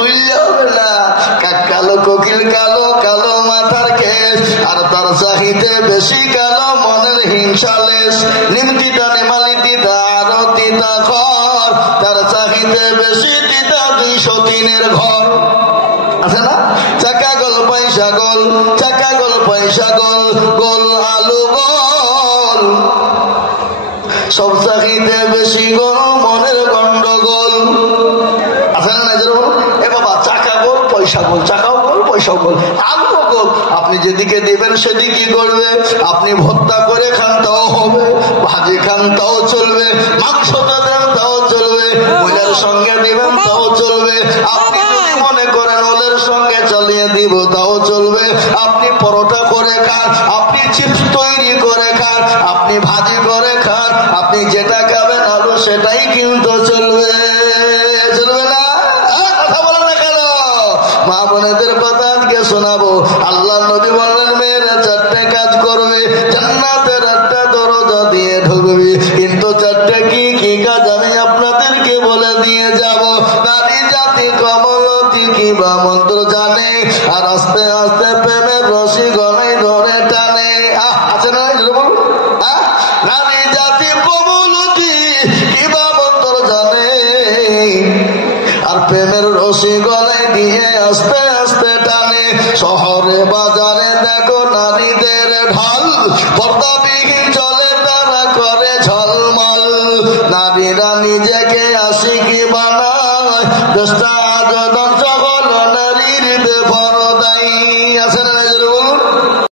ভুললে হবে না। কালো কোকিল কালো, কালো মাথার কেশ, আর তার চাহিদে বেশি কালো মনের হিংসালেশ। নিমতিতা নেমালি তিতা আরো তিতা ঘর, তার চাহিদে বেশি তিতা 203-এর ঘর। আছে না? চাকা গোল পয়সা গোল, চাকা গোল পয়সা গোল, গোল আলু গোল, সব চাহিদে বেশি গোল মনের গন্ডগোল। আছে না? এ বাবা, চাকা গোল পয়সা গোল, চাকাও গোল পয়সাও গোল, আলুও গোল। আপনি যেদিকে দিবেন সেদিকে করবে। আপনি ভর্তা করে খান তাও হবে, ভাজি খান তাও চলবে, মাংসটা দেন তাও চলবে, মহিলার সঙ্গে দিবেন তাও চলবে। আপনি যদি মনে করেন ওলের সঙ্গে চালিয়ে দিব তাও চলবে। আপনি পরোটা করে খান, আপনি চিপস তৈরি করে খান, আপনি ভাজি করে খান, আপনি যেটা খাবেন আলু সেটাই কিন্তু চলবে। চলবে না? কথা বলে না কেন? মা বোনেদের কথা আজকে শোনাবো। আল্লাহ নবী বললেন মেয়েরা 4টে কাজ করবে, জান্নাতের একটা দরজা দিয়ে ঢুকবে। কিন্তু 4টে কি কি কাজ আমি আপনাদেরকে বলে দিয়ে যাব। নারী জাতি কমলতি কিবা মন্ত্র জানে, আর আস্তে আস্তে প্রেমের রশি গলায় ধরে টানে। আছে না? নারী জাতি কমলতি কিবা মন্ত্র জানে, আর প্রেমের রশি গলায় দিয়ে আস্তে আস্তে টানে। শহরে বাজারে দেখো নারীদের ঢল, পর্দাবিহীন চলে তারা করে ঝলমল। নারীরা নিজেকে আশিকি বানায়, দেশটা আজ ধ্বংস হলো নারীর বেপরদাই। আছে না?